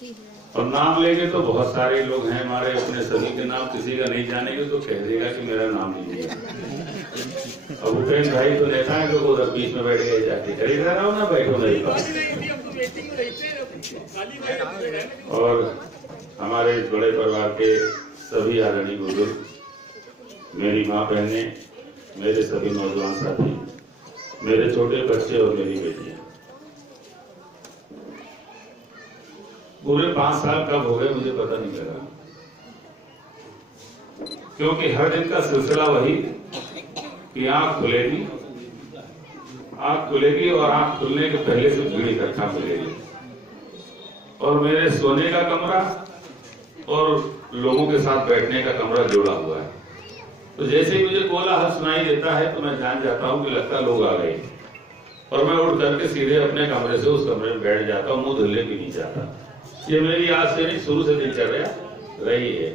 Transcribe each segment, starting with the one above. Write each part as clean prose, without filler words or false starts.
और नाम लेंगे तो बहुत सारे लोग हैं हमारे, अपने सभी के नाम किसी का नहीं जानेंगे तो कह देगा कि मेरा नाम नहीं लिया। अब उपेंद्र भाई तो नेता है, तो वो बीच में बैठ गए जाके खरीद रहा हूँ ना, बैठो मेरे पास। और हमारे इस बड़े परिवार के सभी आदरणीय बुजुर्ग, मेरी माँ बहने, मेरे सभी नौजवान साथी, मेरे छोटे बच्चे और मेरी बेटियां, पूरे 5 साल कब हो गए मुझे पता नहीं लगा, क्योंकि हर दिन का सिलसिला वही कि आंख खुलेगी और आंख खुलने के पहले से भीड़ इकट्ठा मिलेगी, और मेरे सोने का कमरा और लोगों के साथ बैठने का कमरा जोड़ा हुआ है। तो जैसे ही मुझे कोलाहल सुनाई देता है तो मैं जान जाता हूँ कि लगता लोग आ गए, और मैं उठ करके सीधे अपने कमरे से उस कमरे में बैठ जाता हूँ, मुंह धुलने भी नहीं चाहता। ये मेरी आज से नहीं, शुरू से दिनचर्या रही है।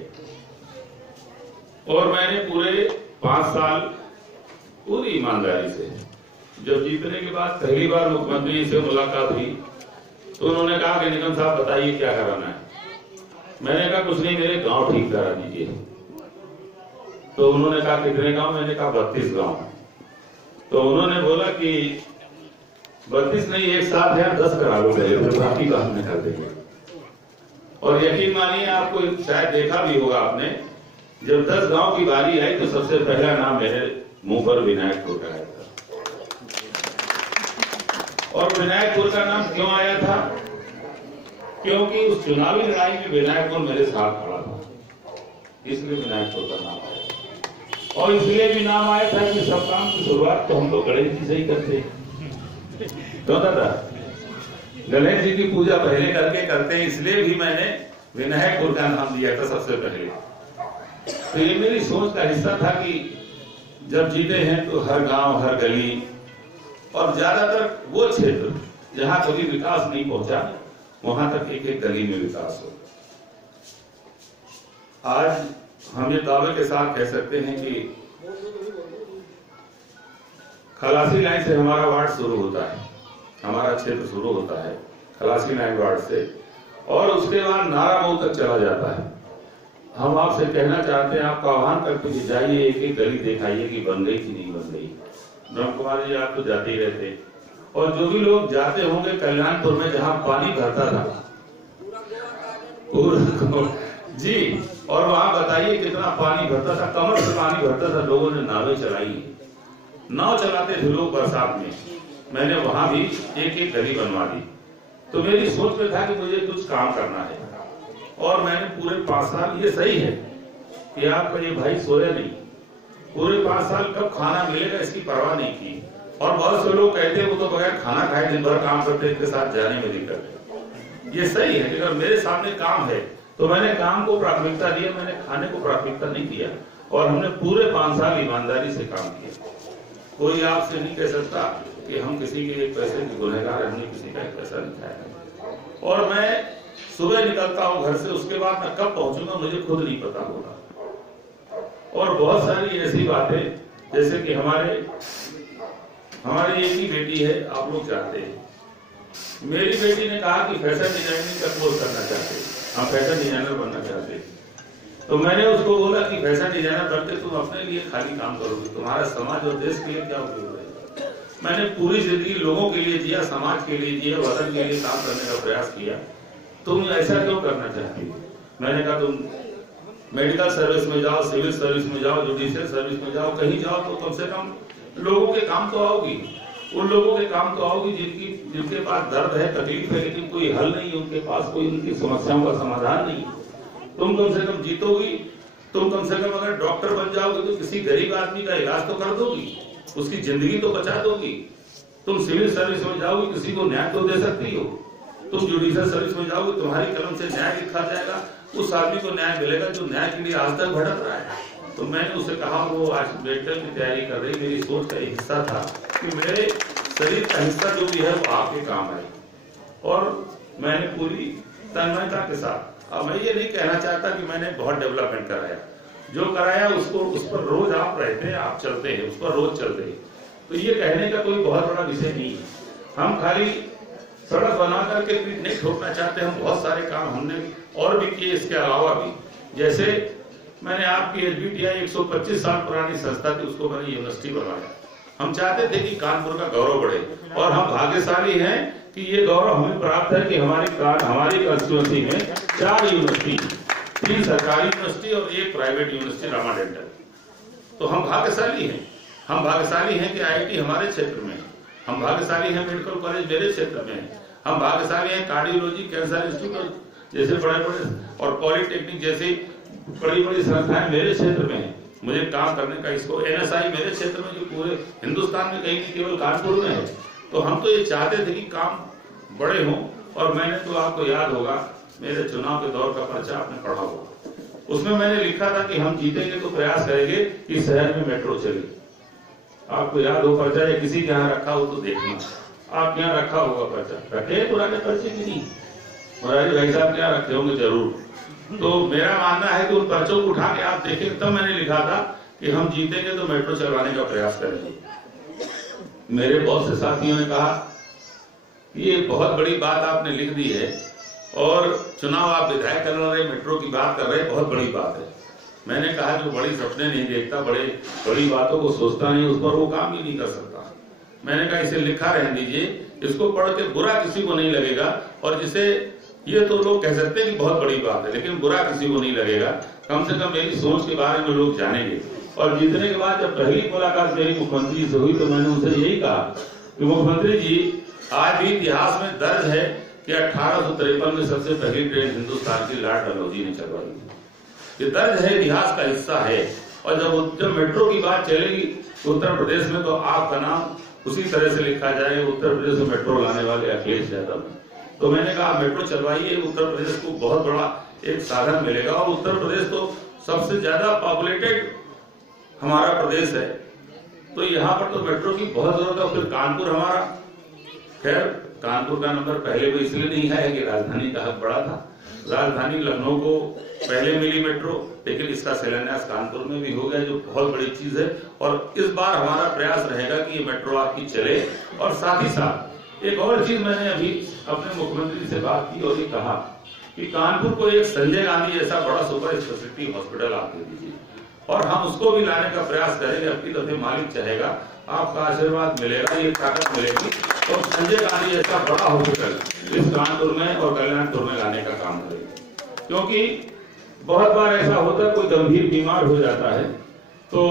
और मैंने पूरे 5 साल पूरी ईमानदारी से, जब जीतने के बाद पहली बार मुख्यमंत्री से मुलाकात हुई तो उन्होंने कहा कि निगम साहब बताइए क्या कराना है। मैंने कहा कुछ नहीं, मेरे गांव ठीक करा दीजिए। तो उन्होंने कहा कितने गांव? मैंने कहा 32 गांव। तो उन्होंने बोला कि 32 नहीं, एक साथ है 10 करा लो पहले, फिर बाकी का हमने कर देंगे। और यकीन मानिए, आपको शायद देखा भी होगा आपने, जब 10 गांव की बारी आई तो सबसे पहला नाम मेरे मुंह पर विनायकपुर का आया था। और विनायकपुर का नाम क्यों आया था? क्योंकि उस चुनावी लड़ाई में विनायकपुर मेरे साथ खड़ा था, इसलिए विनायकपुर का नाम आया। और इसलिए भी नाम आया था कि सब काम की शुरुआत तो हम लोग गणेश जी से ही करते हैं, क्यों दादा? गणेश जी की पूजा पहले करते हैं, इसलिए भी मैंने विनायकपुर का नाम दिया था सबसे पहले। तो ये मेरी सोच का हिस्सा था कि जब जीते हैं तो हर गांव, हर गली और ज्यादातर वो क्षेत्र जहां कभी विकास नहीं पहुंचा, वहां तक एक एक गली में विकास हो। आज हम ये दावे के साथ कह सकते हैं कि खलासी लाइन से हमारा वार्ड शुरू होता है, हमारा क्षेत्र शुरू होता है खलासी लाइन वार्ड से, और उसके बाद नाराबाऊ तक चला जाता है। हम आपसे कहना चाहते हैं, आपका आह्वान करते कि जाइए, एक एक गली दिखाइए कि बन गई कि नहीं बन गई। ब्रह्म कुमार जी आप तो जाते ही रहते, और जो भी लोग जाते होंगे कल्याणपुर में जहां पानी भरता था जी, और वहां बताइए कितना पानी भरता था, कमर से पानी भरता था। लोगों ने नावें चलाई, नाव चलाते थे लोग बरसात में। मैंने वहां भी एक एक गली बनवा दी। तो मेरी सोच में था कि मुझे कुछ काम करना है, और मैंने पूरे 5 साल, ये सही है कि आपका ये भाई सोया नहीं, पूरे 5 साल कब खाना मिलेगा इसकी परवाह नहीं की। और बहुत से लोग कहते हैं वो तो बगैर खाना खाए दिन भर काम करते, इनके साथ जाने में दिक्कत है। ये सही है कि अगर मेरे सामने काम है तो मैंने काम को प्राथमिकता दिया, मैंने खाने को प्राथमिकता नहीं दिया, और हमने पूरे 5 साल ईमानदारी से काम किया। कोई आपसे नहीं कह सकता कि हम किसी के एक पैसे के गुनहगार, हमने किसी का एक पैसा नहीं खाया। और मैं सुबह निकलता हूँ घर से, उसके बाद मैं कब पहुंचूंगा मुझे खुद नहीं पता होगा। और बहुत सारी ऐसी बातें, जैसे कि हमारी एक ही बेटी है, आप लोग चाहते हैं, मेरी बेटी ने कहा कि फैशन डिजाइनिंग का कोर्स करना चाहते, हम फैशन डिजाइनर बनना चाहते। तो मैंने उसको बोला कि फैशन डिजाइनर बनके तुम अपने लिए खाली काम करोगे, तुम्हारा समाज और देश के लिए क्या उपयोग है? मैंने पूरी जिंदगी लोगों के लिए जिया, समाज के लिए जिया, वतन के लिए काम करने का प्रयास किया, तुम ऐसा क्यों करना चाहती हो? मैंने कहा तुम मेडिकल सर्विस में जाओ, सिविल सर्विस में जाओ, जुडिशियल सर्विस में जाओ, कहीं जाओ तो कम से कम लोगों के काम तो आओगी, उन लोगों के काम तो आओगी जिनके पास दर्द है, तकलीफ है, लेकिन कोई हल नहीं, उनके पास कोई उनकी समस्याओं का समाधान नहीं। तुम कम से कम जीतोगी, तुम कम से कम अगर डॉक्टर बन जाओगे तो किसी गरीब आदमी का इलाज तो कर दोगी, उसकी जिंदगी तो बचा दोगी। तुम सिविल सर्विस में जाओगी, किसी को न्याय तो दे सकती हो। तुम जुडिशियल सर्विस में जाओगे, तुम्हारी कलम से न्याय लिखा जाएगा, उस आदमी को न्याय मिलेगा जो न्याय के लिए आज तक भटक रहा है। तो मैंने उसे कहा, वो आज मेडिकल की तैयारी कर रही, मेरी सोच का एक हिस्सा था कि मेरे शरीर का हिस्सा जो भी है वो आपके काम है। और मैंने पूरी तन्मयता के साथ, अब मैं ये नहीं कहना चाहता कि मैंने बहुत डेवलपमेंट कराया, जो कराया उसको, उस पर रोज आप रहते हैं, आप चलते हैं, उस पर रोज चलते हैं। तो ये कहने का कोई बहुत बड़ा विषय नहीं है। हम खाली सड़क बना करके नहीं ठोकना चाहते हम। बहुत सारे काम हमने और भी किए इसके अलावा भी। जैसे मैंने आपकी SBTI 125 साल पुरानी संस्था थी, उसको मैंने यूनिवर्सिटी बनाया। हम चाहते थे कि कानपुर का गौरव बढ़े, और हम भाग्यशाली हैं कि ये गौरव हमें प्राप्त है कि हमारी कंस्टिट्यूएंसी में 4 यूनिवर्सिटी, 3 सरकारी यूनिवर्सिटी और 1 प्राइवेट यूनिवर्सिटी रामा डेंटल। तो हम भाग्यशाली हैं। हम भाग्यशाली हैं कि IIT हमारे क्षेत्र में है। हम भाग्यशाली हैं मेडिकल कॉलेज मेरे क्षेत्र में है। हम भाग्यशाली हैं कार्डियोलॉजी, कैंसर इंस्टीट्यूट जैसे बड़े और पॉलिटेक्निक जैसी बड़ी संस्थाएं मेरे क्षेत्र में है। मुझे काम करने का इसको NSI मेरे क्षेत्र में, जो पूरे हिंदुस्तान में कहीं नहीं, केवल कानपुर में है। तो हम तो ये चाहते थे कि काम बड़े हों। और मैंने तो, आपको याद होगा, मेरे चुनाव के दौर का पर्चा आपने पढ़ा होगा, उसमें मैंने लिखा था कि हम जीतेंगे तो प्रयास करेंगे कि शहर में मेट्रो चले। आपको याद हो पर्चा, या किसी के यहाँ रखा हो तो देखना, आपके यहाँ रखा होगा पर्चा। रखे पुराने पर्चे की नहीं, मुरारी भाई साहब के यहाँ रखे होंगे जरूर। तो मेरा मानना है कि उन पर्चों को उठा के आप देखें, तब मैंने लिखा था कि हम जीतेंगे तो मेट्रो चलवाने का प्रयास करेंगे। मेरे बहुत से साथियों ने कहा ये बहुत बड़ी बात आपने लिख दी है, और चुनाव आप विधायक कर रहे, मेट्रो की बात कर रहे, बहुत बड़ी बात है। मैंने कहा जो बड़ी सपने नहीं देखता, बड़ी बातों को सोचता नहीं, उस पर वो काम ही नहीं कर सकता। मैंने कहा इसे लिखा रहने दीजिए, इसको पढ़ के बुरा किसी को नहीं लगेगा, और जिसे ये तो लोग कह सकते हैं कि बहुत बड़ी बात है, लेकिन बुरा किसी को नहीं लगेगा। कम से कम मेरी सोच के बारे में लोग जानेंगे। और जीतने के बाद जब पहली मुलाकात मेरी मुख्यमंत्री जी से हुई तो मैंने उनसे यही कहा कि मुख्यमंत्री जी, आज भी इतिहास में दर्ज है कि 1853 में सबसे पहली ट्रेन हिंदुस्तान की लॉर्ड डलहौजी ने चलवाई। ये दर्ज है, इतिहास का हिस्सा है। और जब मेट्रो की बात चलेगी उत्तर प्रदेश में, तो आपका नाम उसी तरह से लिखा जाएगा, उत्तर प्रदेश में मेट्रो लाने वाले अखिलेश यादव। तो मैंने कहा मेट्रो चलवाइए, उत्तर प्रदेश को बहुत बड़ा एक साधन मिलेगा। और उत्तर प्रदेश तो सबसे ज्यादा पॉपुलेटेड हमारा प्रदेश है, तो यहाँ पर तो मेट्रो की बहुत जरूरत है। फिर कानपुर हमारा, खैर कानपुर का नंबर पहले भी इसलिए नहीं है कि राजधानी का हक बड़ा था। राजधानी लखनऊ को पहले मिली मेट्रो, लेकिन इसका शिलान्यास कानपुर में भी हो गया, जो बहुत बड़ी चीज है। और इस बार हमारा प्रयास रहेगा कि ये मेट्रो आपकी चले। और साथ ही साथ एक और चीज मैंने अभी अपने मुख्यमंत्री से बात की और ये कहा कि कानपुर को एक संजय गांधी जैसा बड़ा सुपर स्पेशलिटी हॉस्पिटल आप दे दीजिए, और हम उसको भी लाने का प्रयास करेंगे। अपनी दफे मालिक चाहेगा, आपका आशीर्वाद मिलेगा, ये ताकत मिलेगी, और संजय गांधी जैसा बड़ा हॉस्पिटल इस कानपुर में और कल्याणपुर में लाने का काम करेंगे। क्योंकि बहुत बार ऐसा होता है, कोई गंभीर बीमार हो जाता है तो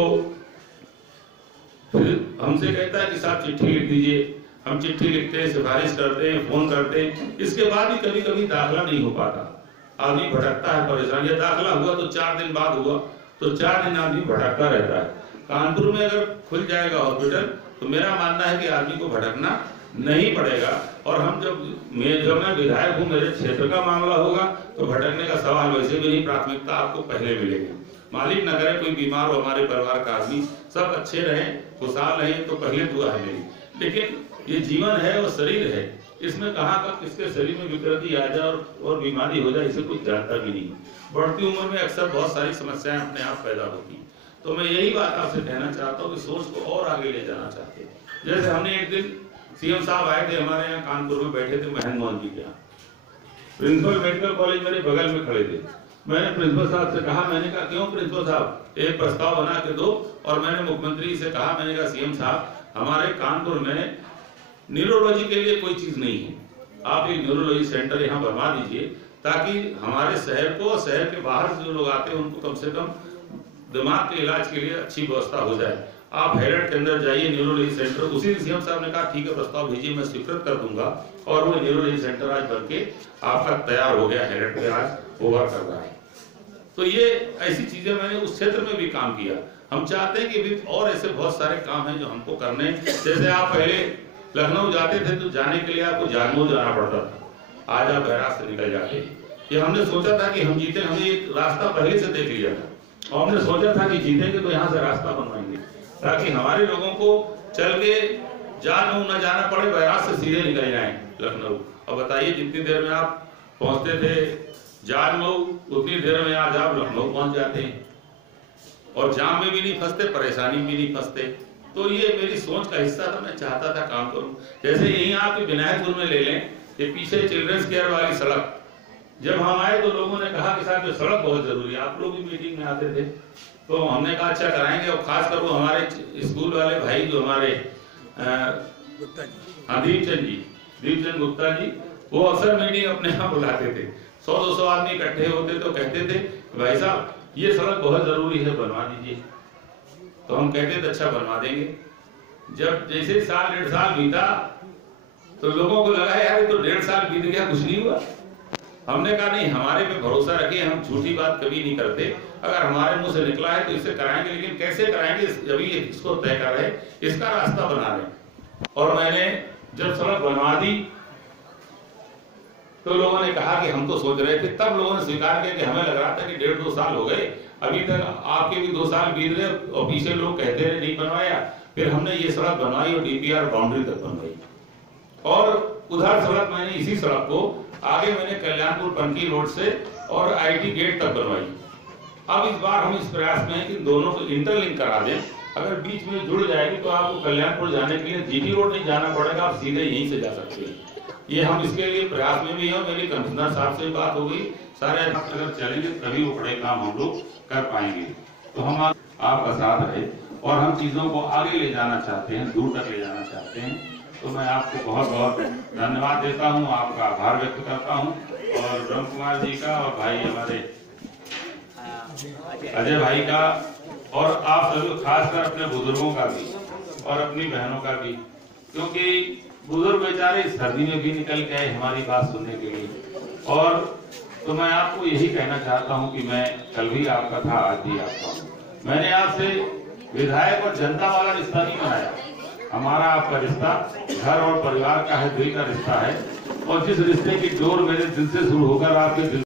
फिर हमसे कहता है कि साहब चिट्ठी लिख दीजिए। हम चिट्ठी लिखते हैं, सिफारिश करते हैं, फोन करते हैं, इसके बाद भी कभी कभी दाखिला नहीं हो पाता। आदमी भटकता है, परेशान। या दाखिला हुआ तो 4 दिन बाद हुआ, तो 4 दिन आदमी भटकता रहता है। कानपुर में अगर खुल जाएगा हॉस्पिटल तो मेरा मानना है कि आदमी को भटकना नहीं पड़ेगा। और हम जब मैं विधायक हूँ, मेरे क्षेत्र का मामला होगा तो भटकने का सवाल वैसे भी नहीं, प्राथमिकता आपको पहले मिलेगी। मालिक न करे कोई बीमार हो, हमारे परिवार का आदमी सब अच्छे रहें, खुशहाल रहें, तो पहले दुआ है मेरी। लेकिन ये जीवन है और शरीर है, इसमें कहाँ का किसके शरीर में विकृति आ जाए और बीमारी हो जाए, इसे कुछ जानता भी नहीं। बढ़ती उम्र में अक्सर बहुत सारी समस्याएं अपने आप पैदा होती। तो मैं यही बात आपसे कहना चाहता हूँ कि सोच को और आगे ले जाना चाहते हैं। जैसे हमने एक दिन CM साहब आए थे हमारे यहाँ, कानपुर में बैठे थे महेंद्र मोहन जी के यहाँ, प्रिंसिपल मेडिकल कॉलेज मेरे बगल में खड़े थे। मैंने प्रिंसिपल साहब से कहा, मैंने कहा क्यों प्रिंसिपल साहब, एक प्रस्ताव बना के दो। और मैंने मुख्यमंत्री से कहा, मैंने कहा CM साहब, हमारे कानपुर में न्यूरोलॉजी के लिए कोई चीज नहीं है, आप एक न्यूरोलॉजी सेंटर यहाँ बनवा दीजिए, ताकि हमारे शहर को, शहर के बाहर से जो लोग आते हैं उनको कम से कम दिमाग के इलाज के लिए अच्छी व्यवस्था हो जाए। आप हैरट के अंदर जाइए, न्यूरोलॉजी सेंटर। उसी CM साहब ने कहा ठीक है, प्रस्ताव भेजिए, मैं स्वीकृत कर दूंगा। और वो न्यूरोलॉजी सेंटर आज बनके आपका तैयार हो गया, हैरट में आज ओवर कर रहा है। तो ये ऐसी चीजें मैंने उस क्षेत्र में भी काम किया। हम चाहते हैं कि भी और ऐसे बहुत सारे काम हैं जो हमको करने। जैसे आप पहले लखनऊ जाते थे तो जाने के लिए आपको जागमऊ जाना पड़ता था, आज आप बैराज से निकल जाते। ये हमने सोचा था कि हम जीते, हमने एक रास्ता पहले से देख लिया था, और हमने सोचा था कि जीतेंगे तो यहाँ से रास्ता बनवाएंगे, ताकि हमारे लोगों को चल के जागमऊ न जाना पड़े, बैराज से सीधे निकल जाए लखनऊ। और बताइए, जितनी देर में आप पहुंचते थे जागमऊ, उतनी देर में आज आप लखनऊ पहुंच जाते हैं, और जाम में भी नहीं फंसते, परेशानी भी नहीं फंसते। तो ये मेरी सोच का हिस्सा था, मैं चाहता था काम करूं। जैसे यहीं आप विनायकपुर में ले लें, ये पीछे चिल्ड्रंस केयर वाली सड़क, जब हम आए तो लोगों ने कहा कि साहब ये सड़क बहुत जरूरी है, आप लोग भी मीटिंग में आते थे, तो हमने कहा अच्छा कराएंगे। और खासकर वो हमारे स्कूल वाले भाई जो हमारे दीपचंद गुप्ता जी, वो अक्सर मीटिंग अपने यहाँ बुलाते थे, 100-200 आदमी इकट्ठे होते तो कहते थे भाई साहब ये सड़क बहुत जरूरी है, बनवा दीजिए। तो हम कहते थे अच्छा बनवा देंगे। जब जैसे 1.5 साल बीता तो लोगों को लगा यार तो 1.5 साल बीत गया, कुछ नहीं हुआ। हमने कहा नहीं, हमारे पे भरोसा रखिए, हम झूठी बात कभी नहीं करते, अगर हमारे मुंह से निकला है तो इसे कराएंगे, लेकिन कैसे कराएंगे अभी इसको तय कर रहे, इसका रास्ता बना रहे। और मैंने जब सड़क बनवा दी तो लोगों ने कहा कि हम तो सोच रहे थे, तब लोगों ने स्वीकार किया कि हमें लग रहा था कि 1.5-2 साल हो गए, अभी तक आपके भी 2 साल बीत गए और पीछे लोग कहते रहे नहीं बनवाया। फिर हमने ये सड़क बनवाई और डीपीआर बाउंड्री तक बनवाई, और उधर सड़क मैंने इसी सड़क को आगे मैंने कल्याणपुर पनकी रोड से और आईटी गेट तक बनवाई। अब इस बार हम इस प्रयास में हैं कि दोनों को इंटरलिंक करा दें, अगर बीच में जुड़ जाएगी तो आपको कल्याणपुर जाने के लिए जीटी रोड नहीं जाना पड़ेगा, आप सीधे यहीं से जा सकते हैं। ये हम इसके लिए प्रयास में भी हैं। मेरी कमिश्नर साहब से बात हो गई, सारे अगर चलेंगे तभी वो बड़े काम हम लोग कर पाएंगे। तो हम आपका साथ रहे और हम चीजों को आगे ले जाना चाहते हैं, दूर तक ले जाना चाहते हैं। तो मैं आपको बहुत बहुत धन्यवाद देता हूं, आपका आभार व्यक्त करता हूं, और ब्रह्म कुमार जी का और भाई हमारे अजय भाई का, और आप सभी खासकर अपने बुजुर्गों का भी और अपनी बहनों का भी, क्योंकि बुजुर्ग बेचारे सर्दी में भी निकल गए हमारी बात सुनने के लिए। और तो मैं आपको यही कहना चाहता हूं कि मैं कल भी आपका था, आज भी आपका। मैंने आपसे विधायक और जनता वाला रिश्ता नहीं बनाया, हमारा आपका रिश्ता घर और परिवार का है, दिल का रिश्ता है। और जिस रिश्ते की डोर मेरे दिल से शुरू होकर आपके दिल